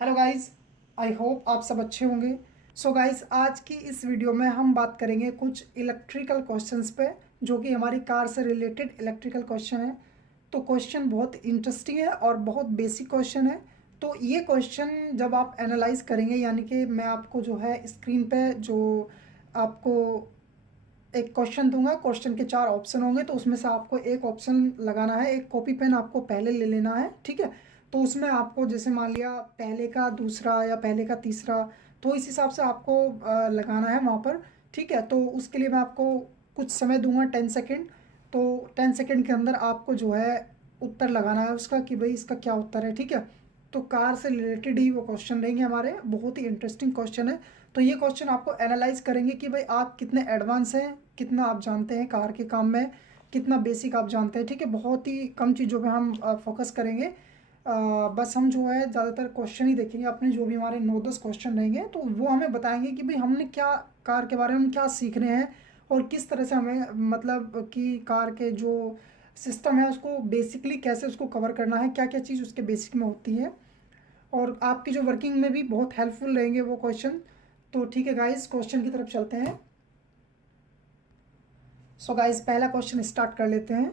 Hello guys, I hope आप सब अच्छे होंगे। सो गाइस, आज की इस वीडियो में हम बात करेंगे कुछ इलेक्ट्रिकल क्वेश्चंस पे, जो कि हमारी कार से रिलेटेड इलेक्ट्रिकल क्वेश्चन है। तो क्वेश्चन बहुत इंटरेस्टिंग है और बहुत बेसिक क्वेश्चन है। तो ये क्वेश्चन जब आप एनालाइज करेंगे, यानी कि मैं आपको जो है स्क्रीन पे जो आपको एक क्वेश्चन दूंगा, क्वेश्चन के चार ऑप्शन होंगे, तो उसमें से आपको एक ऑप्शन लगाना है। एक कॉपी पेन आपको पहले ले लेना है, ठीक है। तो उसमें आपको जैसे मान लिया पहले का दूसरा या पहले का तीसरा, तो इस हिसाब से आपको लगाना है वहाँ पर, ठीक है। तो उसके लिए मैं आपको कुछ समय दूंगा, 10 सेकेंड। तो 10 सेकेंड के अंदर आपको जो है उत्तर लगाना है उसका, कि भाई इसका क्या उत्तर है, ठीक है। तो कार से रिलेटेड ही वो क्वेश्चन रहेंगे हमारे, बहुत ही इंटरेस्टिंग क्वेश्चन है। तो ये क्वेश्चन आपको एनालाइज करेंगे कि भाई आप कितने एडवांस हैं, कितना आप जानते हैं कार के काम में, कितना बेसिक आप जानते हैं, ठीक है। बहुत ही कम चीज़ों पे हम फोकस करेंगे। बस हम जो है ज़्यादातर क्वेश्चन ही देखेंगे अपने, जो भी हमारे 9-10 क्वेश्चन रहेंगे, तो वो हमें बताएंगे कि भाई हमने क्या कार के बारे में क्या सीख रहे हैं, और किस तरह से हमें मतलब कि कार के जो सिस्टम है उसको बेसिकली कैसे उसको कवर करना है, क्या क्या चीज़ उसके बेसिक में होती है, और आपकी जो वर्किंग में भी बहुत हेल्पफुल रहेंगे वो क्वेश्चन। तो ठीक है गाइस, क्वेश्चन की तरफ चलते हैं। सो गाइस, पहला क्वेश्चन स्टार्ट कर लेते हैं,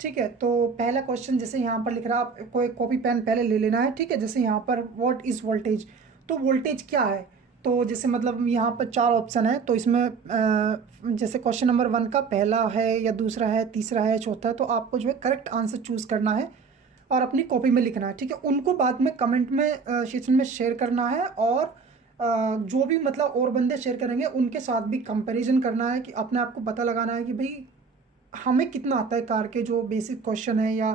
ठीक है। तो पहला क्वेश्चन जैसे यहाँ पर लिख रहा है, आपको एक कॉपी पेन पहले ले लेना है, ठीक है। जैसे यहाँ पर व्हाट इज़ वोल्टेज, तो वोल्टेज क्या है। तो जैसे मतलब यहाँ पर चार ऑप्शन है, तो इसमें जैसे क्वेश्चन नंबर 1 का पहला है या दूसरा है, तीसरा है, चौथा है, तो आपको जो है करेक्ट आंसर चूज़ करना है और अपनी कॉपी में लिखना है, ठीक है। उनको बाद में कमेंट में सेक्शन में शेयर करना है, और जो भी मतलब और बंदे शेयर करेंगे उनके साथ भी कंपैरिजन करना है, कि अपने आप को पता लगाना है कि भाई हमें कितना आता है कार के जो बेसिक क्वेश्चन है। या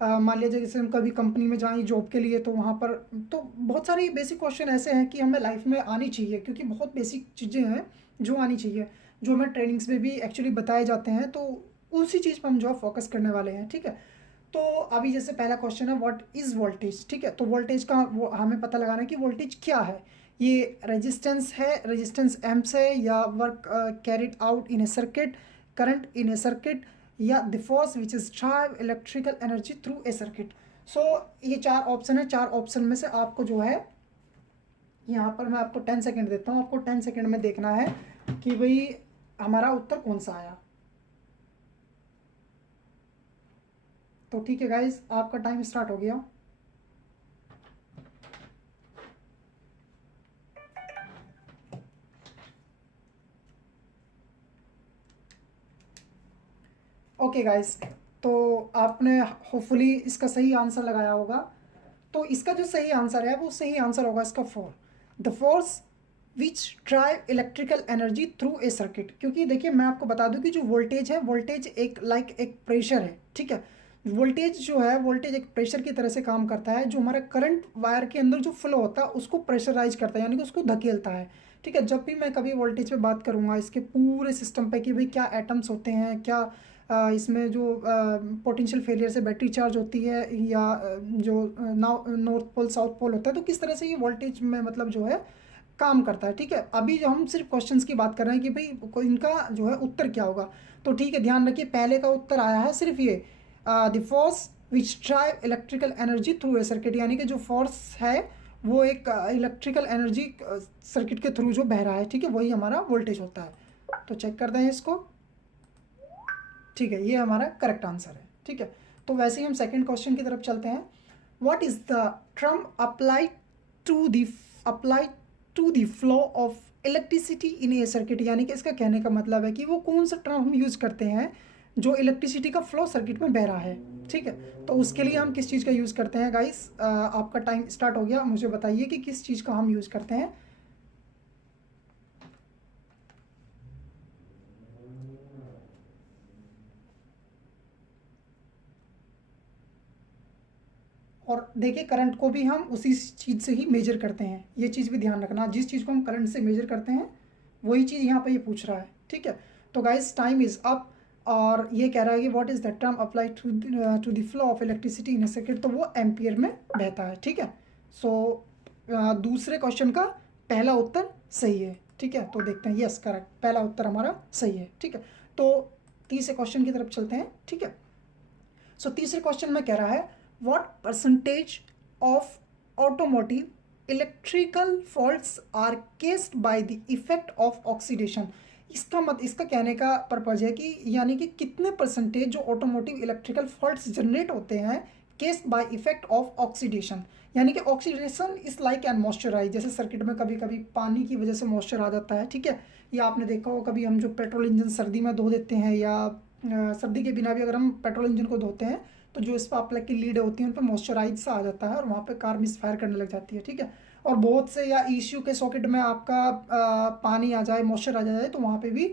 मान लीजिए जैसे हम कभी कंपनी में जाएँ जॉब के लिए, तो वहाँ पर तो बहुत सारी बेसिक क्वेश्चन ऐसे हैं कि हमें लाइफ में आनी चाहिए, क्योंकि बहुत बेसिक चीज़ें हैं जो आनी चाहिए, जो हमें ट्रेनिंग्स में भी एक्चुअली बताए जाते हैं। तो उसी चीज़ पर हम जो है फोकस करने वाले हैं, ठीक है। तो अभी जैसे पहला क्वेश्चन है व्हाट इज़ वोल्टेज, ठीक है। तो वोल्टेज का वो हमें पता लगाना है कि वोल्टेज क्या है। ये रेजिस्टेंस है, रेजिस्टेंस एम्प्स है, या work carried out in a circuit, current in a circuit, या the force which is drive electrical energy through a circuit. So ये चार ऑप्शन है, चार ऑप्शन में से आपको जो है यहाँ पर मैं आपको 10 सेकेंड देता हूँ, आपको 10 सेकेंड में देखना है कि भाई हमारा उत्तर कौन सा आया। तो ठीक है गाइज, आपका टाइम स्टार्ट हो गया। ओके गाइस, तो आपने होपफुली इसका सही आंसर लगाया होगा। तो इसका जो सही आंसर है वो सही आंसर होगा इसका four, the force which drive electrical energy through a circuit. क्योंकि देखिए मैं आपको बता दूं कि जो वोल्टेज है, वोल्टेज एक एक प्रेशर है, ठीक है। वोल्टेज जो है, वोल्टेज एक प्रेशर की तरह से काम करता है, जो हमारा करंट वायर के अंदर जो फ्लो होता है उसको प्रेशराइज करता है, यानी कि उसको धकेलता है, ठीक है। जब भी मैं कभी वोल्टेज पे बात करूँगा इसके पूरे सिस्टम पे, कि भाई क्या एटम्स होते हैं, क्या इसमें जो पोटेंशियल फेलियर से बैटरी चार्ज होती है, या जो नॉर्थ पोल साउथ पोल होता है, तो किस तरह से ये वोल्टेज में मतलब जो है काम करता है, ठीक है। अभी जो हम सिर्फ क्वेश्चंस की बात कर रहे हैं कि भाई इनका जो है उत्तर क्या होगा। तो ठीक है, ध्यान रखिए पहले का उत्तर आया है सिर्फ ये, the force which drive electrical energy through a circuit, यानी कि जो फोर्स है वो एक इलेक्ट्रिकल एनर्जी सर्किट के थ्रू जो बह रहा है, ठीक है, वही हमारा वोल्टेज होता है। तो चेक करते हैं इसको, ठीक है, ये हमारा करेक्ट आंसर है, ठीक है। तो वैसे ही हम सेकंड क्वेश्चन की तरफ चलते हैं। What is the term to the apply to the flow of electricity in a circuit, यानी कि इसका कहने का मतलब है कि वो कौन सा टर्म हम यूज करते हैं जो इलेक्ट्रिसिटी का फ्लो सर्किट में बह रहा है, ठीक है। तो उसके लिए हम किस चीज़ का यूज़ करते हैं गाइस, आपका टाइम स्टार्ट हो गया, मुझे बताइए कि किस चीज़ का हम यूज़ करते हैं। और देखिए करंट को भी हम उसी चीज़ से ही मेजर करते हैं, ये चीज़ भी ध्यान रखना, जिस चीज़ को हम करंट से मेजर करते हैं वही चीज़ यहाँ पे ये पूछ रहा है, ठीक है। तो गाइस टाइम इज़ अप, और ये कह रहा है कि what is the term apply to the flow of electricity in a circuit, तो वो एम्पियर में बहता है, ठीक है। सो दूसरे क्वेश्चन का पहला उत्तर सही है, ठीक है। तो देखते हैं, यस करेक्ट, पहला उत्तर हमारा सही है, ठीक है। तो तीसरे क्वेश्चन की तरफ चलते हैं, ठीक है। सो तीसरे क्वेश्चन में कह रहा है what percentage of automotive electrical faults are caused by the effect of oxidation. इसका कहने का पर्पज है कि यानी कि कितने परसेंटेज जो ऑटोमोटिव इलेक्ट्रिकल फॉल्ट्स जनरेट होते हैं caused by effect of oxidation, यानी कि oxidation is like an moisturise. जैसे सर्किट में कभी कभी पानी की वजह से मॉइस्चर आ जाता है, ठीक है, या आपने देखा हो कभी हम जो पेट्रोल इंजन सर्दी में धो देते हैं या सर्दी के बिना भी अगर हम पेट्रोल इंजन को धोते हैं तो जो स्पार्क प्लग की लीड होती है उन पर मॉइस्चराइज सा आ जाता है और वहाँ पे कार मिसफायर करने लग जाती है, ठीक है। और बहुत से या ईसीयू के सॉकेट में आपका पानी आ जाए, मॉइस्चर आ जाए तो वहाँ पे भी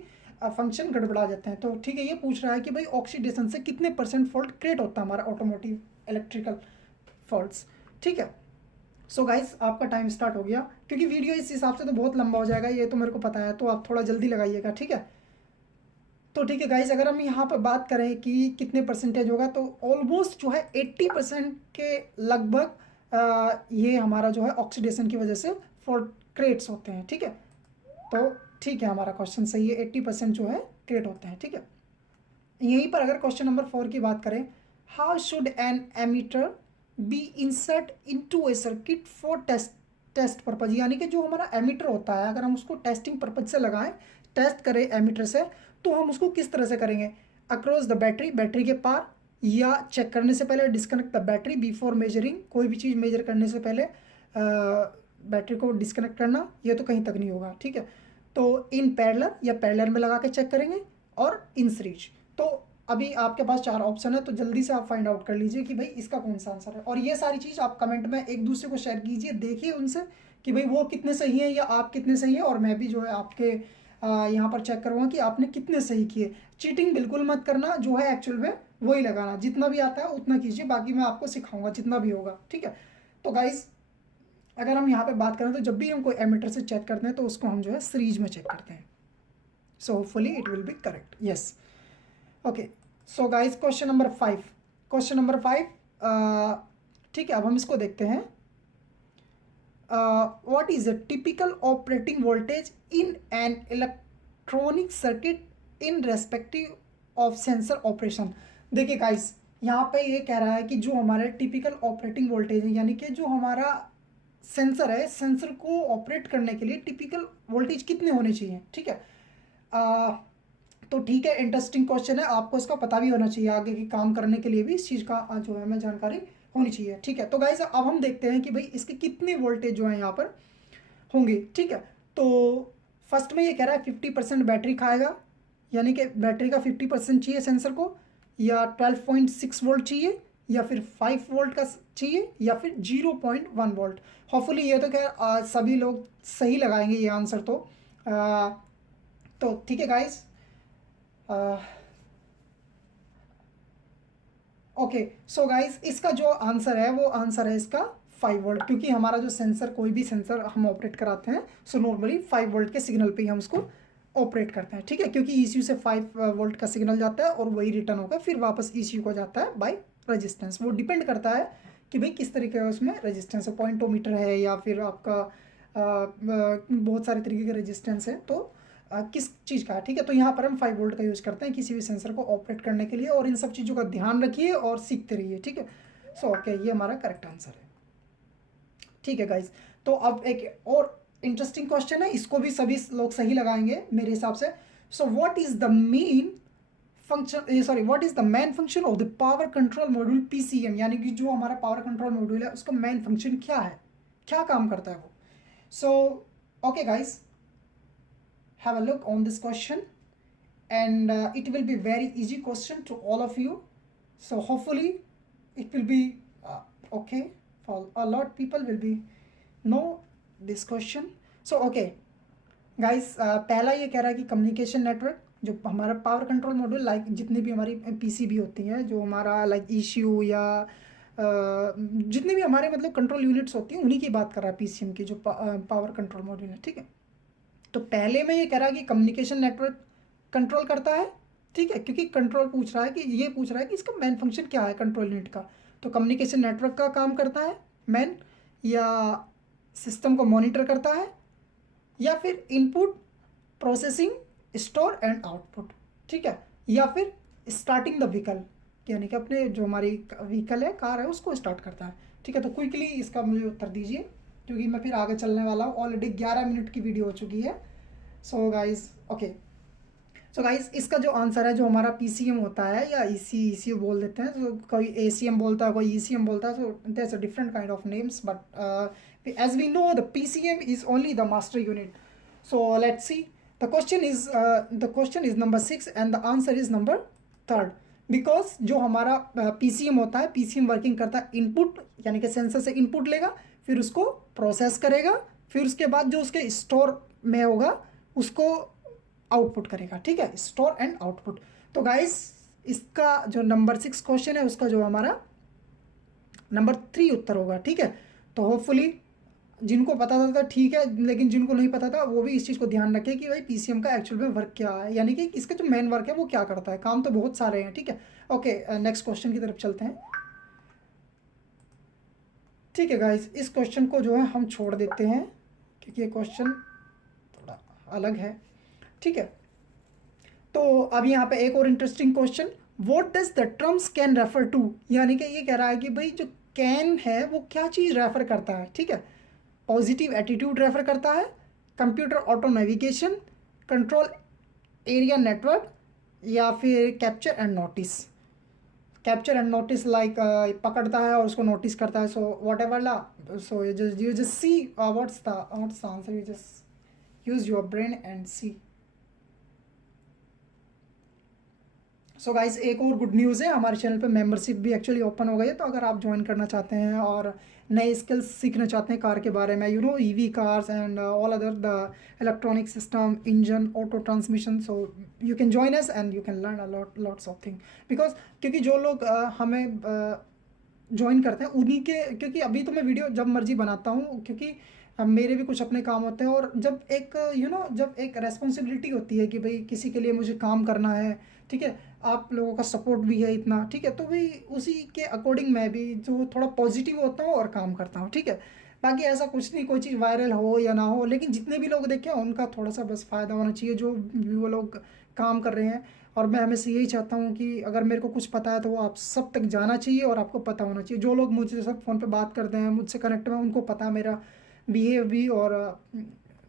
फंक्शन गड़बड़ा जाते हैं। तो ठीक है, ये पूछ रहा है कि भाई ऑक्सीडेशन से कितने परसेंट फॉल्ट क्रिएट होता है हमारा ऑटोमोटिव इलेक्ट्रिकल फॉल्ट्स, ठीक है। सो गाइस आपका टाइम स्टार्ट हो गया, क्योंकि वीडियो इस हिसाब से तो बहुत लंबा हो जाएगा, ये तो मेरे को पता है, तो आप थोड़ा जल्दी लगाइएगा, ठीक है। तो ठीक है गाइस, अगर हम यहाँ पर बात करें कि कितने परसेंटेज होगा तो ऑलमोस्ट जो है 80% के लगभग ये हमारा जो है ऑक्सीडेशन की वजह से फॉल्ट क्रिएट्स होते हैं, ठीक है। तो ठीक है, हमारा क्वेश्चन सही है, 80% जो है क्रिएट होते हैं, ठीक है। यहीं पर अगर क्वेश्चन नंबर 4 की बात करें, how should an ammeter be insert into a circuit for test purpose, यानी कि जो हमारा एमीटर होता है अगर हम उसको टेस्टिंग पर्पज से लगाएं, टेस्ट करें एमीटर से, तो हम उसको किस तरह से करेंगे? अक्रॉस द बैटरी, बैटरी के पार, या चेक करने से पहले disconnect the battery before measuring, कोई भी चीज़ मेजर करने से पहले बैटरी को डिस्कनेक्ट करना, ये तो कहीं तक नहीं होगा, ठीक है। तो इन पैरेलल या पैरेलल में लगा के चेक करेंगे, और इन सीरीज। तो अभी आपके पास 4 ऑप्शन है, तो जल्दी से आप फाइंड आउट कर लीजिए कि भाई इसका कौन सा आंसर है। और ये सारी चीज़ आप कमेंट में एक दूसरे को शेयर कीजिए, देखिए उनसे कि भाई वो कितने सही है या आप कितने सही है, और मैं भी जो है आपके यहाँ पर चेक करूँगा कि आपने कितने सही किए। चीटिंग बिल्कुल मत करना, जो है एक्चुअल में वही लगाना, जितना भी आता है उतना कीजिए, बाकी मैं आपको सिखाऊंगा जितना भी होगा, ठीक है। तो गाइज अगर हम यहाँ पे बात करें तो जब भी हम कोई एमीटर से चेक करते हैं तो उसको हम जो है सीरीज में चेक करते हैं। So hopefully it will be correct, yes. Okay, so guys question number 5, question number 5, ठीक है, अब हम इसको देखते हैं। what is a typical operating voltage in an electronic circuit in respective of sensor operation। देखिए गाइस, यहाँ पे ये कह रहा है कि जो हमारे टिपिकल ऑपरेटिंग वोल्टेज है, यानी कि जो हमारा सेंसर है, सेंसर को ऑपरेट करने के लिए टिपिकल वोल्टेज कितने होने चाहिए, ठीक है। तो ठीक है, इंटरेस्टिंग क्वेश्चन है, आपको इसका पता भी होना चाहिए, आगे के काम करने के लिए भी इस चीज़ का जो है हमें जानकारी होनी चाहिए, ठीक है। तो गाइस अब हम देखते हैं कि भाई इसके कितने वोल्टेज जो है यहाँ पर होंगे, ठीक है। तो फर्स्ट में ये कह रहा है 50% बैटरी खाएगा, यानी कि बैटरी का 50% चाहिए सेंसर को, या 12.6 वोल्ट चाहिए, या फिर 5 वोल्ट का चाहिए, या फिर 0.1 वोल्ट। होपफुली ये तो खैर सभी लोग सही लगाएंगे ये आंसर। तो ठीक है गाइस, ओके, सो गाइस इसका जो आंसर है वो आंसर है इसका 5 वोल्ट, क्योंकि हमारा जो सेंसर, कोई भी सेंसर हम ऑपरेट कराते हैं सो नॉर्मली 5 वोल्ट के सिग्नल पे ही हम उसको ऑपरेट करते हैं, ठीक है। क्योंकि ईसीयू से 5 वोल्ट का सिग्नल जाता है और वही रिटर्न होकर फिर वापस ईसीयू को जाता है बाय रेजिस्टेंस। वो डिपेंड करता है कि भाई किस तरीके का उसमें रेजिस्टेंस है, पॉइंटोमीटर है या फिर आपका बहुत सारे तरीके के रेजिस्टेंस है, तो किस चीज़ का है, ठीक है। तो यहाँ पर हम 5 वोल्ट का यूज़ करते हैं किसी भी सेंसर को ऑपरेट करने के लिए, और इन सब चीज़ों का ध्यान रखिए और सीखते रहिए, ठीक है। सो ओके, ये हमारा करेक्ट आंसर है, ठीक है गाइज। तो अब एक और इंटरेस्टिंग क्वेश्चन है, इसको भी सभी लोग सही लगाएंगे मेरे हिसाब से। So what is the main function, what is the main function of the power control module PCM, यानी कि जो हमारा पावर कंट्रोल मॉड्यूल है उसका मेन फंक्शन क्या है, क्या काम करता है वो। So okay guys, have a look on this question, and it will be very easy question to all of you, so hopefully it will be okay for a lot people will be know this question। so okay guys, पहला ये कह रहा है कि communication network, जो हमारा power control module, like जितनी भी हमारी पीसीबी होती हैं, जो हमारा लाइक ईसीयू या जितने भी हमारे मतलब कंट्रोल यूनिट्स होती हैं उन्हीं की बात कर रहा है पीसीएम की, जो पावर कंट्रोल मॉड्यूल है, ठीक है। तो पहले में ये कह रहा है कि कम्युनिकेशन नेटवर्क कंट्रोल करता है, ठीक है, क्योंकि कंट्रोल पूछ रहा है कि ये पूछ रहा है कि इसका मेन फंक्शन क्या है कंट्रोल यूनिट का। तो कम्युनिकेशन नेटवर्क का काम करता है मेन, या सिस्टम को मॉनिटर करता है, या फिर input, processing, store and output, ठीक है, या फिर स्टार्टिंग द व्हीकल, यानी कि अपने जो हमारी व्हीकल है, कार है, उसको स्टार्ट करता है। ठीक है, तो क्विकली इसका मुझे उत्तर दीजिए क्योंकि मैं फिर आगे चलने वाला हूँ। ऑलरेडी 11 मिनट की वीडियो हो चुकी है। So guys okay, so guys इसका जो आंसर है, जो हमारा पीसीएम होता है या ईसीयू बोल देते हैं, तो कोई एसीएम बोलता है, कोई ईसीएम बोलता है, so there a different kind of names, but as we know the PCM is only the master unit. So let's see, the question is number 6 and the answer is number 3rd। Because जो हमारा PCM होता है, PCM working करता है input, यानी कि sensor से input लेगा, फिर उसको प्रोसेस करेगा, फिर उसके बाद जो उसके स्टोर में होगा उसको आउटपुट करेगा। ठीक है, स्टोर एंड आउटपुट। तो गाइस इसका जो नंबर 6 क्वेश्चन है उसका जो हमारा नंबर 3 उत्तर होगा। ठीक है, तो होपफुली जिनको पता था ठीक है, लेकिन जिनको नहीं पता था वो भी इस चीज़ को ध्यान रखें कि भाई पीसीएम का एक्चुअल में वर्क क्या है, यानी कि इसका जो मेन वर्क है वो क्या करता है। काम तो बहुत सारे हैं। ठीक है, ओके नेक्स्ट क्वेश्चन की तरफ चलते हैं। ठीक है गाइस, इस क्वेश्चन को जो है हम छोड़ देते हैं क्योंकि ये क्वेश्चन थोड़ा अलग है। ठीक है, तो अब यहाँ पे एक और interesting question, what does the terms can refer to, यानी कि ये कह रहा है कि भाई जो कैन है वो क्या चीज़ रेफर करता है। ठीक है, पॉजिटिव एटीट्यूड रेफर करता है, computer auto navigation, control area network, या फिर capture and notice. Capture and notice like पकड़ता है और उसको नोटिस करता है। सो वॉट एवर ला, so you just see what's the answer, you just use your brain and see. So guys एक और गुड न्यूज़ है, हमारे चैनल पे मेंबरशिप भी एक्चुअली ओपन हो गई है। तो अगर आप ज्वाइन करना चाहते हैं और नए स्किल्स सीखना चाहते हैं कार के बारे में, you know EV cars and all other the electronic system, engine, auto transmission, so you can join us and you can learn a lots of thing. Because क्योंकि जो लोग हमें ज्वाइन करते हैं उन्हीं के, क्योंकि अभी तो मैं वीडियो जब मर्जी बनाता हूँ क्योंकि मेरे भी कुछ अपने काम होते हैं, और जब एक जब एक रेस्पॉन्सिबिलिटी होती है कि भाई किसी के लिए मुझे काम करना है, ठीक है, आप लोगों का सपोर्ट भी है इतना, ठीक है, तो भाई उसी के अकॉर्डिंग मैं भी जो थोड़ा पॉजिटिव होता हूँ और काम करता हूँ। ठीक है, बाकी ऐसा कुछ नहीं, कोई चीज़ वायरल हो या ना हो, लेकिन जितने भी लोग देखें उनका थोड़ा सा बस फ़ायदा होना चाहिए, जो भी वो लोग काम कर रहे हैं। और मैं हमेशा यही चाहता हूँ कि अगर मेरे को कुछ पता है तो वो आप सब तक जाना चाहिए और आपको पता होना चाहिए। जो लोग मुझसे सब फ़ोन पे बात करते हैं, मुझसे कनेक्ट में, उनको पता है मेरा बिहेव भी, और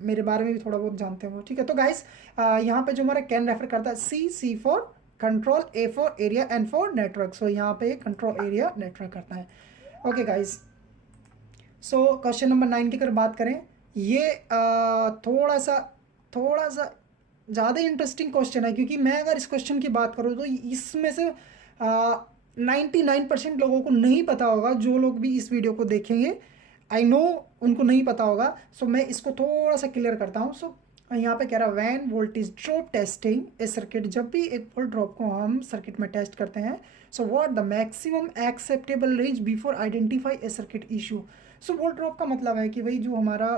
मेरे बारे में भी थोड़ा बहुत जानते हैं वो। ठीक है, तो गाइस यहाँ पे जो हमारा कैन रेफर करता है, C for control, A for area, N for network. So यहाँ पे कंट्रोल एरिया नेटवर्क करता है। Okay guys, so question number 9 की अगर बात करें, ये थोड़ा सा ज़्यादा इंटरेस्टिंग क्वेश्चन है, क्योंकि मैं अगर इस क्वेश्चन की बात करूँ तो इसमें से 99% लोगों को नहीं पता होगा। जो लोग भी इस वीडियो को देखेंगे, आई नो उनको नहीं पता होगा। सो मैं इसको थोड़ा सा क्लियर करता हूँ। सो यहाँ पे कह रहा है van voltage drop tasting a circuit, जब भी एक वोल्ट ड्रॉप को हम सर्किट में टेस्ट करते हैं, so what the maximum acceptable range before identify A circuit issue. So volt drop का मतलब है कि भाई जो हमारा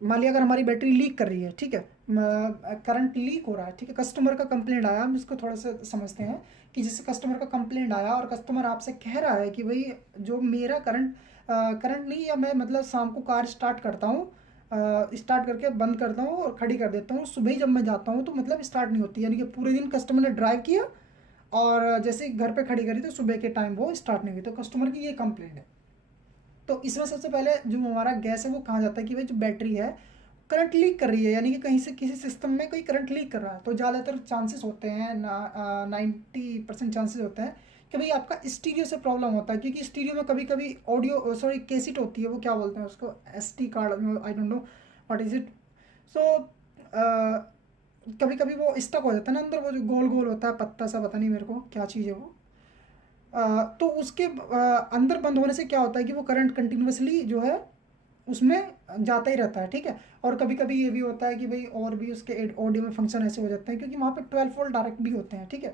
मान लिया अगर हमारी बैटरी लीक कर रही है, ठीक है, करंट लीक हो रहा है, ठीक है, कस्टमर का कंप्लेंट आया, हम इसको थोड़ा सा समझते हैं कि जैसे कस्टमर का कंप्लेंट आया और कस्टमर आपसे कह रहा है कि भाई जो मेरा करंट नहीं, या मैं मतलब शाम को कार स्टार्ट करता हूँ, स्टार्ट करके बंद करता हूँ और खड़ी कर देता हूँ, सुबह ही जब मैं जाता हूँ तो मतलब स्टार्ट नहीं होती, यानी कि पूरे दिन कस्टमर ने ड्राइव किया और जैसे ही घर पे खड़ी करी तो सुबह के टाइम वो स्टार्ट नहीं हुई। तो कस्टमर की ये कंप्लेंट है। तो इसमें सबसे पहले जो हमारा गैस है वो कहा जाता है कि भाई जो बैटरी है करंट लीक कर रही है, यानी कि कहीं से किसी सिस्टम में कोई करंट लीक कर रहा है। तो ज़्यादातर चांसेस होते हैं 90% चांसेस होते हैं कि भाई आपका स्टीरियो से प्रॉब्लम होता है, क्योंकि स्टीरियो में कभी कभी ऑडियो सॉरी कैसेट होती है, वो क्या बोलते हैं उसको, SD card, I don't know what is it. So कभी कभी वो स्टक हो जाता है ना अंदर, वो जो गोल गोल होता है पत्ता सा, पता नहीं मेरे को क्या चीज़ है वो। तो उसके अंदर बंद होने से क्या होता है कि वो करंट कंटिन्यूसली जो है उसमें जाता ही रहता है। ठीक है, और कभी कभी ये भी होता है कि भाई और भी उसके ऑडियो में फंक्शन ऐसे हो जाते हैं क्योंकि वहाँ पे 12 वोल्ट डायरेक्ट भी होते हैं। ठीक है,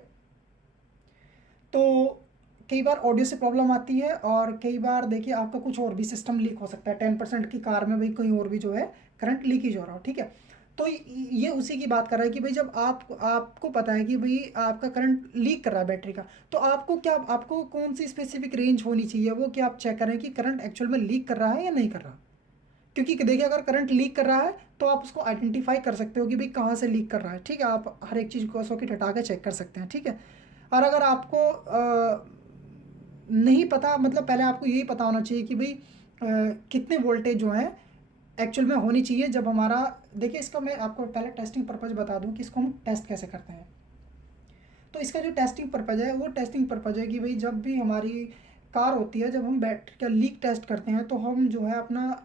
तो कई बार ऑडियो से प्रॉब्लम आती है और कई बार देखिए आपका कुछ और भी सिस्टम लीक हो सकता है। 10% की कार में भाई कहीं और भी जो है करंट लीकेज हो रहा हो। ठीक है, तो ये उसी की बात कर रहा है कि भाई जब आपको पता है कि भाई आपका करंट लीक कर रहा है बैटरी का, तो आपको कौन सी स्पेसिफिक रेंज होनी चाहिए, वो क्या आप चेक करें कि करंट एक्चुअल में लीक कर रहा है या नहीं कर रहा। क्योंकि देखिए अगर करंट लीक कर रहा है तो आप उसको आइडेंटिफाई कर सकते हो कि भाई कहाँ से लीक कर रहा है। ठीक है, आप हर एक चीज़ को सॉकेट हटा के चेक कर सकते हैं। ठीक है, और अगर आपको नहीं पता, मतलब पहले आपको यही पता होना चाहिए कि भाई कितने वोल्टेज जो हैं एक्चुअल में होनी चाहिए जब हमारा, देखिए इसका मैं आपको पहले टेस्टिंग पर्पज़ बता दूं कि इसको हम टेस्ट कैसे करते हैं। तो इसका जो टेस्टिंग पर्पज़ है वो टेस्टिंग पर्पज़ है कि भाई जब भी हमारी कार होती है, जब हम बैटरी का लीक टेस्ट करते हैं तो हम जो है अपना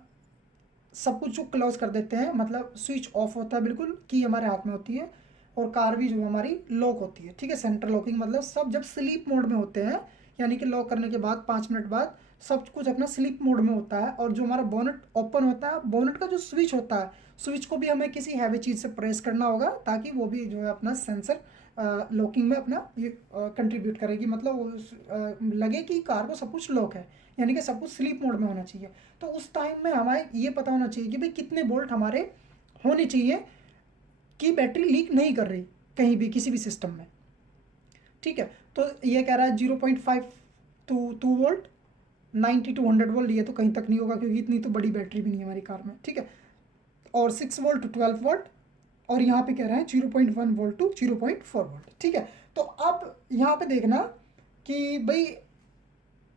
सब कुछ जो क्लोज कर देते हैं, मतलब स्विच ऑफ होता है बिल्कुल, की हमारे हाथ में होती है, और कार भी जो हमारी लॉक होती है, ठीक है। सेंटर लॉकिंग मतलब सब जब स्लीप मोड में होते हैं, यानी कि लॉक करने के बाद 5 मिनट बाद सब कुछ अपना स्लीप मोड में होता है, और जो हमारा बोनट ओपन होता है, बोनट का जो स्विच होता है, स्विच को भी हमें किसी हैवी चीज़ से प्रेस करना होगा ताकि वो भी जो है अपना सेंसर लॉकिंग में अपना कंट्रीब्यूट करेगी, मतलब लगे कि कार को सब कुछ लॉक है, यानी कि सब कुछ स्लीप मोड में होना चाहिए। तो उस टाइम में हमें ये पता होना चाहिए कि भाई कितने वोल्ट हमारे होने चाहिए कि बैटरी लीक नहीं कर रही कहीं भी किसी भी सिस्टम में, ठीक है। तो ये कह रहा है 0.5 टू 2 वोल्ट, 90 to 100 वोल्ट, ये तो कहीं तक नहीं होगा क्योंकि इतनी तो बड़ी बैटरी भी नहीं है हमारी कार में, ठीक है। और 6 वोल्ट टू 12 वोल्ट, और यहाँ पे कह रहे हैं 0.1 वोल्ट टू 0.4 वोल्ट, ठीक है। तो अब यहाँ पे देखना कि भाई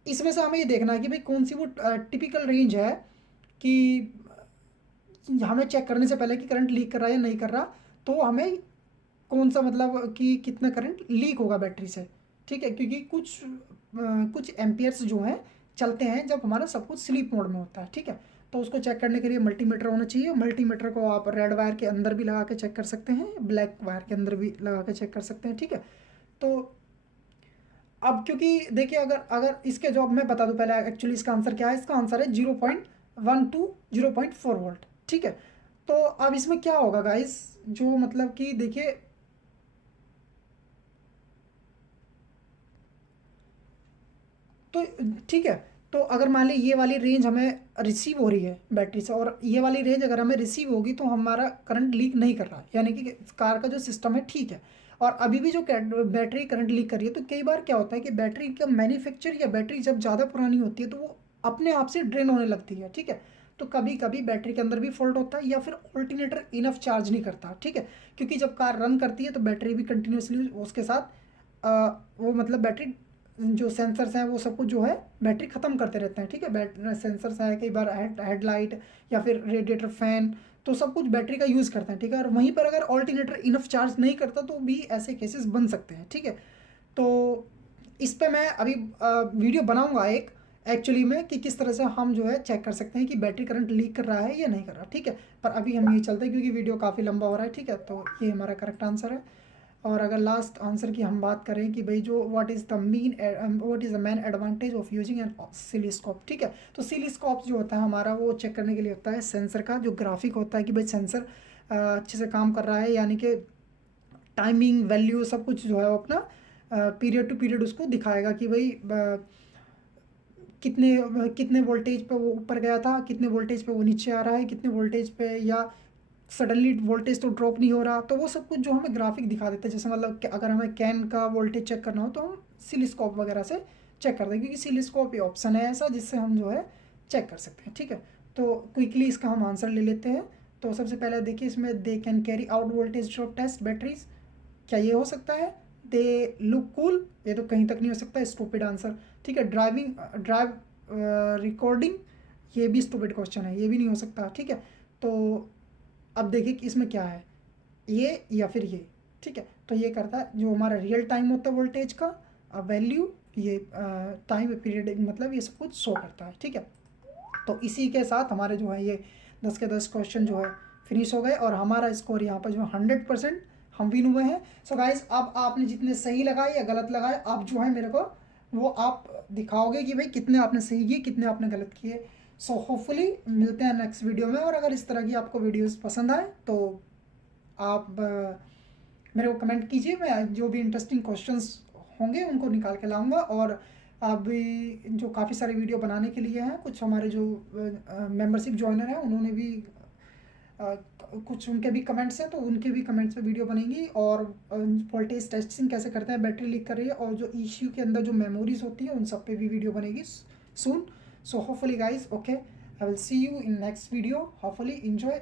इसमें से हमें ये देखना है कि भाई कौन सी वो टिपिकल रेंज है कि हमें चेक करने से पहले कि करंट लीक कर रहा है या नहीं कर रहा, तो हमें कौन सा मतलब कि कितना करंट लीक होगा बैटरी से, ठीक है। क्योंकि कुछ एम्पियर्स जो हैं चलते हैं जब हमारा सब कुछ स्लीप मोड में होता है, ठीक है। तो उसको चेक करने के लिए मल्टीमीटर होना चाहिए। मल्टीमीटर को आप रेड वायर के अंदर भी लगा के चेक कर सकते हैं, ब्लैक वायर के अंदर भी लगा के चेक कर सकते हैं, ठीक है। तो अब क्योंकि देखिए अगर अगर इसके जवाब मैं बता दूं पहले एक्चुअली इसका आंसर क्या है, इसका आंसर है 0.1 टू 0.4 वोल्ट, ठीक है। तो अब इसमें क्या होगा गाइस, जो मतलब कि देखिए तो ठीक है, तो अगर मान ली ये वाली रेंज हमें रिसीव हो रही है बैटरी से, और ये वाली रेंज अगर हमें रिसीव होगी तो हमारा करंट लीक नहीं कर रहा है, यानी कि कार का जो सिस्टम है ठीक है। और अभी भी जो बैटरी करंट लीक कर रही है, तो कई बार क्या होता है कि बैटरी का मैन्युफैक्चर या बैटरी जब ज़्यादा पुरानी होती है तो वो अपने आप से ड्रेन होने लगती है, ठीक है। तो कभी कभी बैटरी के अंदर भी फॉल्ट होता है या फिर ऑल्टरनेटर इनफ चार्ज नहीं करता, ठीक है। क्योंकि जब कार रन करती है तो बैटरी भी कंटिन्यूसली उसके साथ वो मतलब बैटरी जो सेंसर्स हैं वो सब कुछ जो है बैटरी ख़त्म करते रहते हैं, ठीक है। बैटरी सेंसर्स है, कई बार हेडलाइट या फिर रेडिएटर फैन, तो सब कुछ बैटरी का यूज़ करते हैं, ठीक है। और वहीं पर अगर ऑल्टरनेटर इनफ चार्ज नहीं करता तो भी ऐसे केसेस बन सकते हैं, ठीक है। तो इस पे मैं अभी वीडियो बनाऊंगा एक एक्चुअली में कि किस तरह से हम जो है चेक कर सकते हैं कि बैटरी करंट लीक कर रहा है या नहीं कर रहा, ठीक है। पर अभी हम ये चलते हैं क्योंकि वीडियो काफ़ी लंबा हो रहा है, ठीक है। तो ये हमारा करेक्ट आंसर है। और अगर लास्ट आंसर की हम बात करें कि भाई जो what is the main advantage of using an oscilloscope, ठीक है। तो सिलिस्कोप जो होता है हमारा वो चेक करने के लिए होता है सेंसर का जो ग्राफिक होता है कि भाई सेंसर अच्छे से काम कर रहा है, यानी कि टाइमिंग वैल्यू सब कुछ जो है वो अपना पीरियड टू पीरियड उसको दिखाएगा कि भाई कितने कितने वोल्टेज पे वो ऊपर गया था, कितने वोल्टेज पे वो नीचे आ रहा है, कितने वोल्टेज पे या सडनली वोल्टेज तो ड्रॉप नहीं हो रहा, तो वो सब कुछ जो हमें ग्राफिक दिखा देते हैं। जैसे मतलब कि अगर हमें कैन का वोल्टेज चेक करना हो तो हम सिलिस्कोप वगैरह से चेक करते हैं, क्योंकि सिलिस्कोप ये ऑप्शन है ऐसा जिससे हम जो है चेक कर सकते हैं, ठीक है। तो क्विकली इसका हम आंसर ले लेते हैं। तो सबसे पहले देखिए इसमें they can carry out voltage drop test batteries, क्या ये हो सकता है? दे लुक कूल, ये तो कहीं तक नहीं हो सकता, स्टूपिड आंसर, ठीक है। ड्राइव रिकॉर्डिंग, ये भी स्टूपिड क्वेश्चन है, ये भी नहीं हो सकता, ठीक है। तो अब देखिए कि इसमें क्या है, ये या फिर ये, ठीक है। तो ये करता है जो हमारा रियल टाइम होता है वोल्टेज का वैल्यू, ये टाइम पीरियड मतलब ये सब कुछ शो करता है, ठीक है। तो इसी के साथ हमारे जो है ये 10 के 10 क्वेश्चन जो है फिनिश हो गए, और हमारा स्कोर यहाँ पर जो 100% हम विन हुए हैं। सो गाइज अब आपने जितने सही लगाए या गलत लगाए, आप जो है मेरे को वो आप दिखाओगे कि भाई कितने आपने सही किए कितने आपने गलत किए। सो होपफुली मिलते हैं नेक्स्ट वीडियो में, और अगर इस तरह की आपको वीडियोस पसंद आए तो आप मेरे को कमेंट कीजिए, मैं जो भी इंटरेस्टिंग क्वेश्चंस होंगे उनको निकाल के लाऊंगा। और अभी जो काफ़ी सारे वीडियो बनाने के लिए हैं, कुछ हमारे जो मेंबरशिप ज्वाइनर हैं उन्होंने भी कुछ उनके भी कमेंट्स हैं, तो उनके भी कमेंट्स पे वीडियो बनेगी। और वोल्टेज टेस्टिंग कैसे करते हैं, बैटरी लीक कर रही है, और जो ईसीयू के अंदर जो मेमोरीज होती है उन सब पे भी वीडियो बनेगी सून। So hopefully guys, okay, I will see you in next video. Hopefully enjoy